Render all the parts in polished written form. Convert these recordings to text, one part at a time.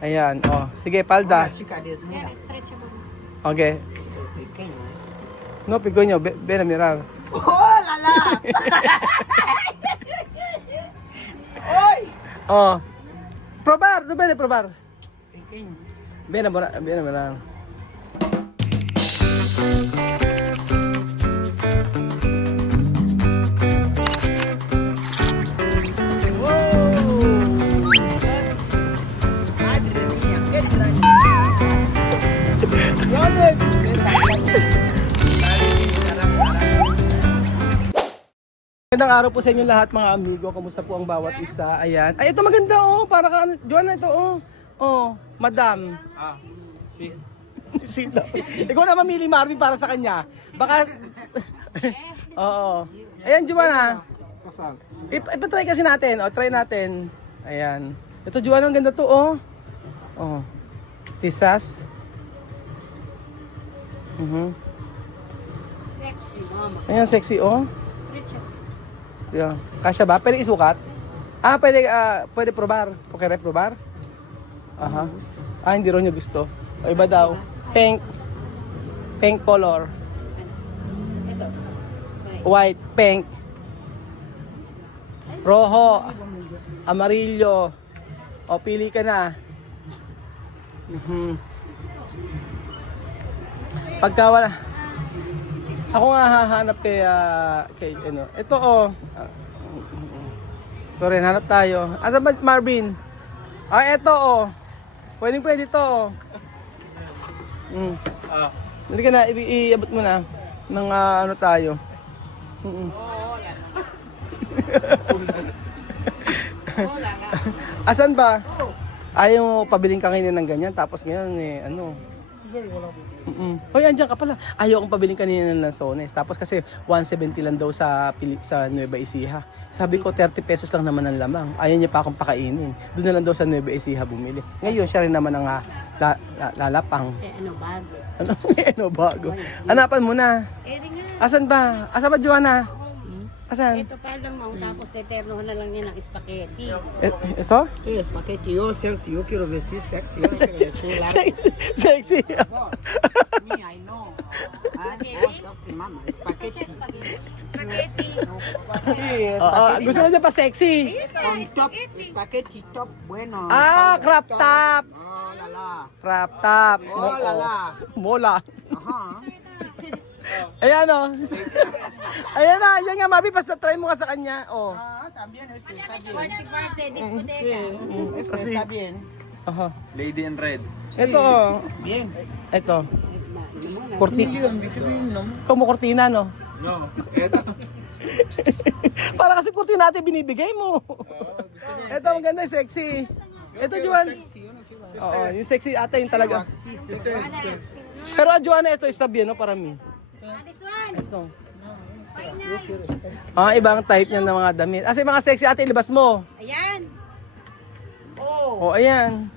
Ayan, oh. Sige, palda. Chica, Dios mío. Okay. Esto es pequeño. No, pequeño, ven a mirar. ¡Oh, la la! ¡Ay! Oh. Probar, no ven a probar. Pequeño. Ven a mirar. Madre mía, qué extraño. Magandang araw po sa inyo lahat mga amigo. Kamusta po ang bawat isa? Ayan. Ay, ito maganda oh. Para ka, Joanna, ito oh. Oh, madam. Si. Sino? Ikaw na mamili, Marvin, para sa kanya. Baka... Oo. Ayan, Joanna. Kasal. Ipatry kasi natin. O, try natin. Ayan. Ito, Joanna, ang ganda to, oh. Oh. Tisas. Ayan, sexy, oh. Yeah. Kasya ba? Pwede isukat? Pwede probar. Okay, probar? Aha. Hindi rin niya gusto. O, iba daw. Pink. Pink color. White, pink. Rojo. Amarillo. O, pili ka na. Pagka wala. Ako nga hahanap kay ano. Ito oh. Ito rin, hanap tayo. Asa ba Marvin? Ito oh. Pwede to oh. Hindi ka na, iabot mo na. Ng ano tayo. Asan ba? Ayaw mo pabiling kakainin ng ganyan, tapos ngayon eh, ano. Hoy, andyan ka pala. Ayaw akong pabiling kanina ng lansones. Tapos kasi 170 lang daw sa Nueva Ecija. Sabi ko 30 pesos lang naman ang lamang. Ayaw niya pa akong pakainin. Doon na lang daw sa Nueva Ecija bumili. Ngayon siya rin naman ang lalapang. Ano bago? Ano bago? Hanapan mo na. Asan ba? Asan ba, Joanna? Asan? Ito pa lang mau tapos eterno na lang niya ng spaghetti. Ito? Sí, espagueti. Yo, sexy. Yo quiero vestir sexy. Yo quiero vestir largo. Sexy. Me, I know. Oh, sexy, mama. Espagueti. Spaghetti. Sí, Gusto mo niya pa sexy? con top. Espagueti top. Bueno. Crop top. Oh, la la. Crop top. Oh, la la. Mola. Ajá. Ayan o. Ayan na. Ayan nga, Marvin. Basta try mo ka sa kanya. Oh. También eso está bien. Parte, discoteca. Eso está bien. Aha. Lady in red. Ito oh. Bien. Ito. Cortina. Ikaw mo cortina, no? No. Eto. Para kasi cortina natin binibigay mo. Ito, maganda, sexy. Ito, Juan. Oo, yung sexy ata yung talaga. Sí, sexy. Pero Joanna, ito is tabi, no? Para me. This one. Ito. Ibang type niya ng mga damit. Kasi mga sexy ate, ilabas mo. Ayan. Oh. O, ayan.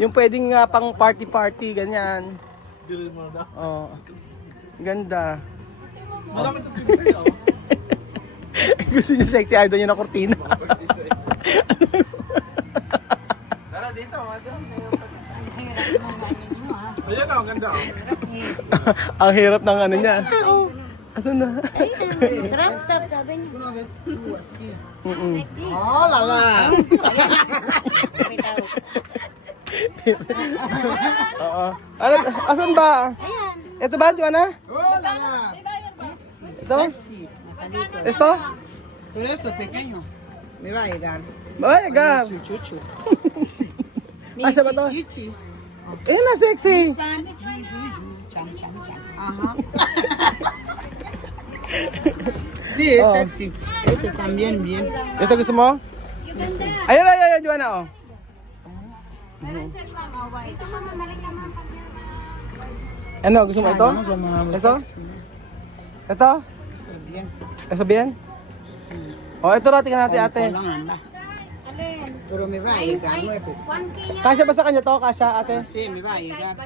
Yung pwedeng pang party-party, ganyan. Oh. Ganda. Marami itong pipili ako. Gusto niya sexy, ayaw niya na kortina. Tara dito, madam. Ayan o, ganda o. Ang hirap ng ano niya. Oh. Asan na? Ayan. Drop top sabi niya. Oh, la la. Bitaw. Oo. Asan ba? Ayan. Ito ba, Joanna? Oh, la la. Ito? Sexy. Nakadito. Ito? Pero eso pequeño. Me va a llegar. Ay, gar. Chuchuchu. Asa ba to? Chichi. Ayan na, sexy. Cham, cham, cham. Ajá. Sí, es Oh. sexy. Ese también bien. Ito gusto mo? Ayan, Joanna, oh. Ano, gusto mo ito? Vamos a mga Ito? sexy. Ito? Está bien. Ito bien? Oh, ito na, tingnan natin ate. Lang, anda. Pero me va a llegar, nueve. Kasya ba sa kanya to? Kasya ate? Sí, me va a llegar.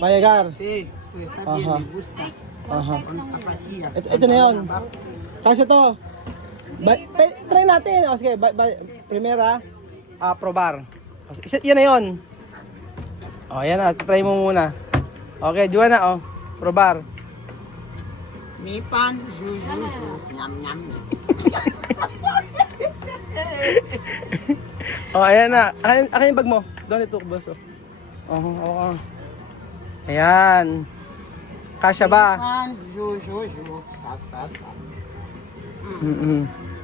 Mayagar. Sí, esto está bien, Ajá. me gusta. Aha. Con zapatilla. Ito na yun. Kasya to. Try natin. O sige, primera, probar. Yan na yun. O, yan na. Try mo muna. Okay, Joanna, oh. Probar. Mipan, juju, nyam nyam. O, ayan na. Akin yung bag mo. Doon ito, boss, oh. Oo. Ayan. Kasya ba? Mipan, juju, sal, sal, sal.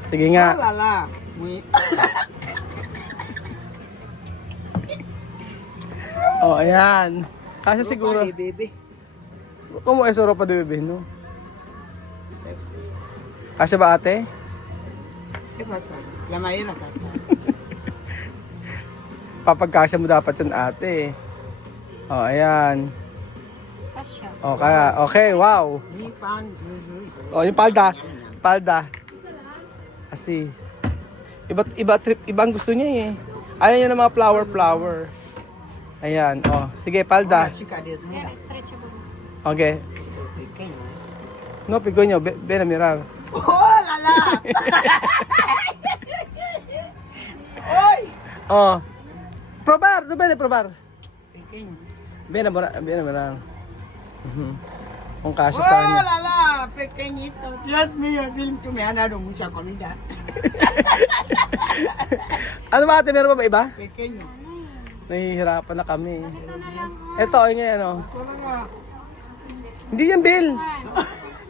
Sige nga. Lala. O, ayan. Kasya siguro. Baby. Como es ropa de bebé, no? Sexy. Kasya ba, ate? ¿Qué pasa? La Mayela acá está. Papagkasya mo dapat yun, ate. O, ayan. Kasya. O, kaya, okay, wow. Mipan, juju. O, yung palda. Palda. Kasi, ibang gusto niya eh. Ayaw niya ng mga flower. Ayan, o. Sige, palda. La chica desnuda. Stretchable. Okay. Estoy pequeño. No, pigonyo, ven a mirar. ¡Oh, Lala! ¡Ay! Oh. Probar, no ven a probar. Pequeño. Ven a mirar. Kung kasya ¡Oh, sa kanya. Lala! Pequeñito. Dios mío, tú me has dado mucha comida. Ano ba ate, meron pa ba iba? Pequeño. Nahihirapan na kami. Ito, ay ngayon, oh. Wala nga. Hindi yan, Bill.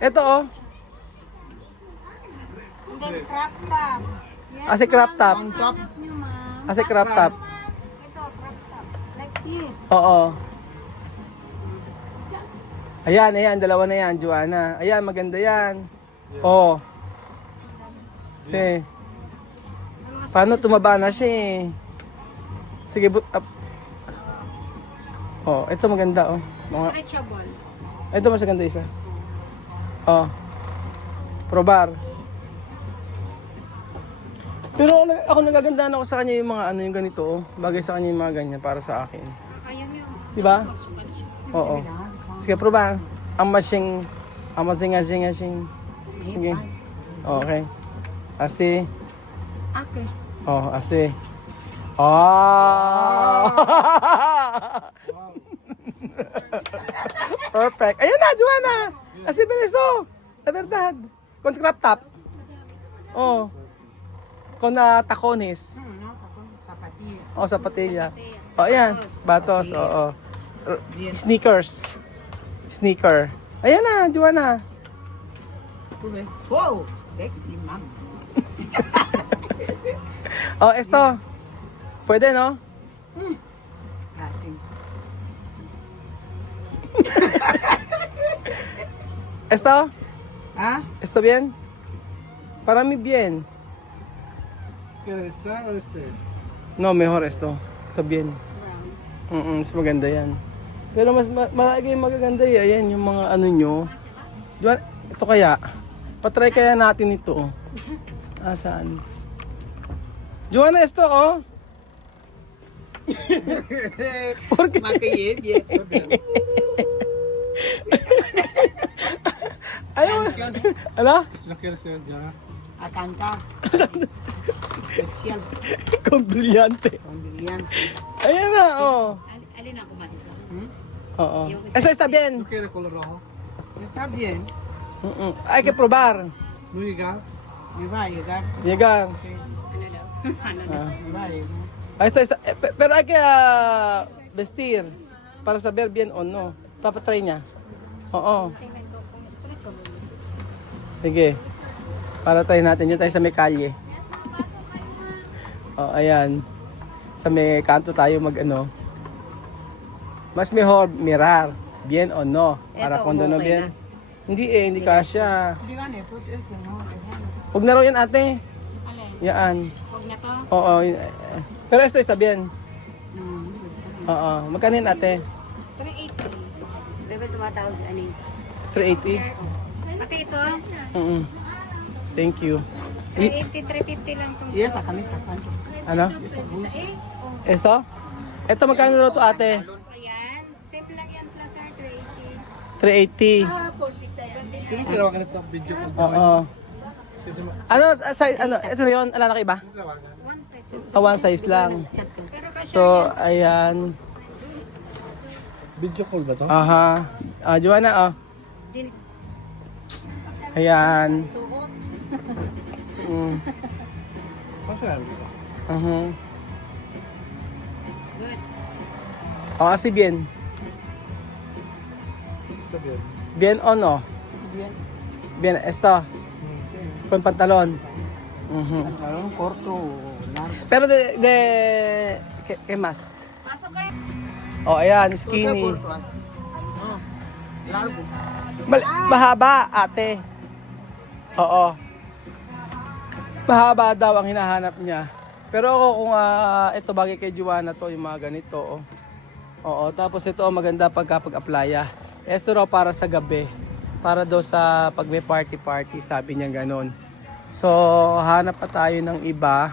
Ito, oh. Crop top. Kasi crop top. On top. Nyo, ma'am. Kasi crop top. Ito, crop top. Like this. Oo. Ayan, dalawa na yan, Joanna. Ayan, maganda yan. Oh. Sige. Paano tumaba na siya eh? Sige, Oh, ito maganda, oh. Stretchable. Ito mas maganda isa. Oh. Probar. Pero ako nagagandaan ako sa kanya yung mga ano yung ganito, oh. Bagay sa kanya yung mga ganyan para sa akin. Kaya nyo. Diba? Oo. Sige, proba. Amasing. Sige. Okay. Asi. Okay. Oh, asi. Ah! Perfect. Ayun na, Joanna. Asi beneso. La verdad. Con crop top. Oh. Con tacones. Zapatillas. Oh, sapatilla. Oh, ayan. Batos, oo. Sneakers. Sneaker. Ayan na, Joanna. Pues, wow, sexy mama. Oh, esto. Pwede, no? Ating. Esto? ¿Ah? Esto bien? Para mí bien. ¿Quieres esta o este? No, mejor esto. Esto bien. Mas maganda yan. Pero mas marami yung magaganda eh. Ayan yung mga ano nyo. Joanna, ito kaya. Patry kaya natin ito. Saan? Joanna, esto oh. Porque Maquillé, ayaw. Ala? Si no quieres ya. a cantar. Especial, Con brillante. con brillante. Ayan na, oh. Alin ako ba? Oo. Esta está bien. ¿No quieres color rojo? Está bien, Hay que probar. No llega. me va a llegar. Llegar. Sí, Ano daw? me va a llegar. Esta está, pero hay que vestir para saber bien o no. Papatry niya. Oo. Tingnan ko kung stretchable. Sige. Para try natin. Dito tayo sa may kalye. Oh, ayan. Sa may kanto tayo mag ano. Mas mejor mirar. Bien o no. Para Eto, kung doon okay bien. Hindi eh. Hindi kasya. Dígame, pues este no, déjalo. Huwag na raw yan ate. Alin? Yan. Huwag na to. Oo. Pero ito está bien. Mm, Oo. Magkano yan ate? 380. Bebe tumatawag sa ani. 380? Pati ito. Thank you. 380, 350 lang itong Y esa camisa, ¿cuánto? Ano? Ito? Ito magkano raw to ate? Ayan. Safe lang yan sila sir. 380. 380. Sino tinawagan ito? Video call. Oo. Sino Ano, size, ano, ito na yun? Ala na iba? tinawagan? One size. One size lang. Pero So, ayan. Video call ba to? Aha. Joanna, oh. Din- Ayan. Suot. Mm. Ano sinabi ko? Good. Kasi bien. Sabihin. Bien o no? Bien, esto. Con pantalon. Anong korto? Pero ¿qué más? Pasok kayo. Oh, ayan, skinny. Largo. Mahaba, ate. Oo. Mahaba daw ang hinahanap niya. Pero ako kung ito bagay kay Joanna to, yung mga ganito. Oh. Oo, tapos ito maganda pag-applya. Ito raw para sa gabi. Para daw sa pag may party-party, sabi niya ganon. So, hanap pa tayo ng iba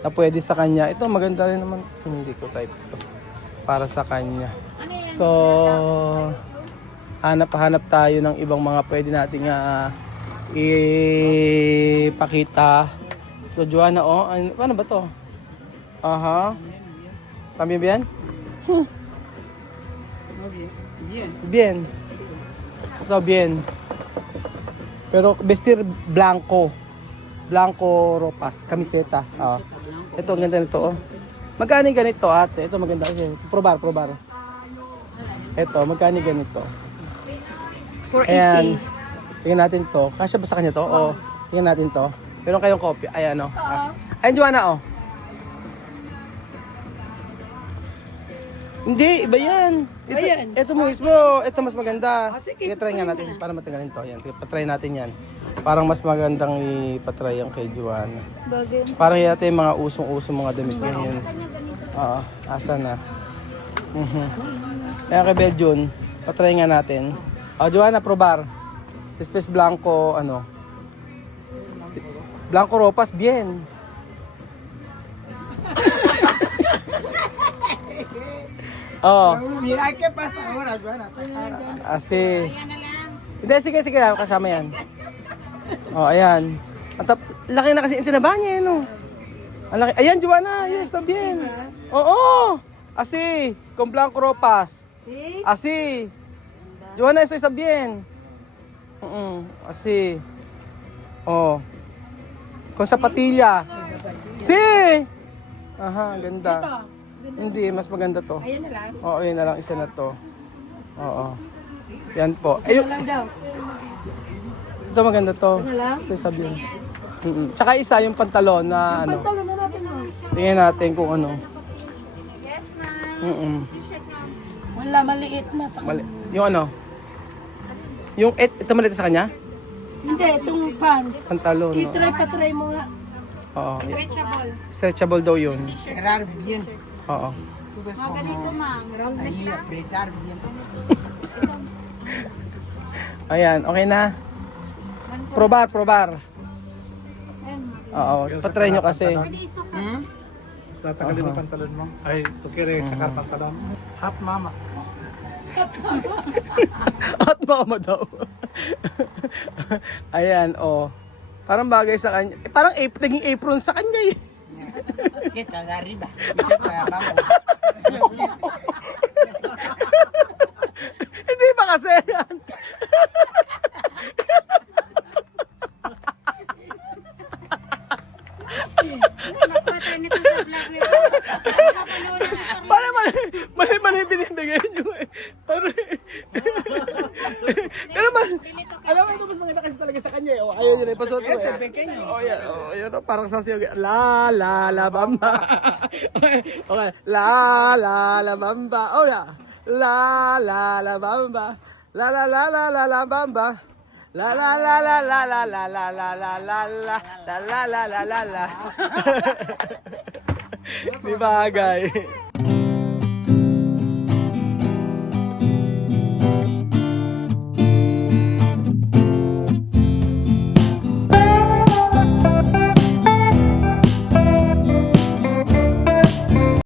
na pwede sa kanya. Ito maganda rin naman. Hindi ko type ito. Para sa kanya. So, hanap tayo ng ibang mga pwede nating ipakita. So, Joanna, oh, ano ba to? Aha. También bien? Bien. Bien. Ito, bien. Pero vestir blanco. Blanco ropas, kamiseta. Ito, ang ganda nito, oh. Magkano yung ganito, ate? Ito, maganda kasi. Probar. Ito, magkano yung ganito? 480. Ayan. Tingnan natin to. Kasya ba sa kanya to? O, tingnan natin to. Meron kayong kopya. Ayan, oh. Ayan, Joanna, oh. Hindi, iba yan. Iba yan. Ito mo mismo. Ito mas maganda. Sige, I-try nga natin para matanggalin to. Ayan, patry natin yan. Parang mas magandang ipatry ang kay Joanna. Bagay. Parang yata yung mga usong-usong mga damit ngayon. Oo, asa na. Kaya kay Beljun, patry nga natin. Joanna, probar. Espes blanco, ano? Blanco ropas, bien. Oh, Ay, ¿qué pasa ahora, Joana? asi. Hindi, sige, kasama yan. Oh, ayan. Laki na kasi yung tinaba niya, no? Ang laki. Ayan, Joanna, yes, bien. Oo, asi. Con blanco ropas. See? Así. Joanna, eso está bien. Así. Oh. Con zapatilla. Sí. Aha, ganda. Hindi, mas maganda to. Ayan na lang. Oo, yun na lang, isa na to. Oo. Yan po. Ayun, Ito lang daw. ito maganda to. Ito na lang. Isa sabihin. Tsaka isa yung pantalon na ano. Pantalo na natin mo. Tingnan natin kung ano. Yes, ma'am. Wala, maliit na sa Mali. Yung ano? Yung ito maliit sa kanya? Hindi, itong pants. Pantalon. No? Patry mo nga. Oo. Stretchable daw yun. Cerrar bien. Oo. Mga ganito, ma'am. Ahí, apretar bien. Ayan, okay na? Probar. Oo, patry nyo kasi. Tatanggalin mo pantalon mo. Ay, tukire, sakar pantalon. Hot mama. At mama daw. Ayan, oh. Parang bagay sa kanya. Parang naging apron sa kanya eh. Kita de arriba. Kita de abajo. Hindi ba kasi yan? Napatay nito sa vlog nito. Mali binibigay nyo eh. Pero alam mo ito mas maganda kasi talaga sa kanya eh. Oh, ayun yun eh, pasot ko eh. Pequeño. Oh, yan. Oh, yun. Oh, parang sasiyo. La, bamba. Okay. La, bamba. Oh, la, bamba. La, bamba. La. Di bagay.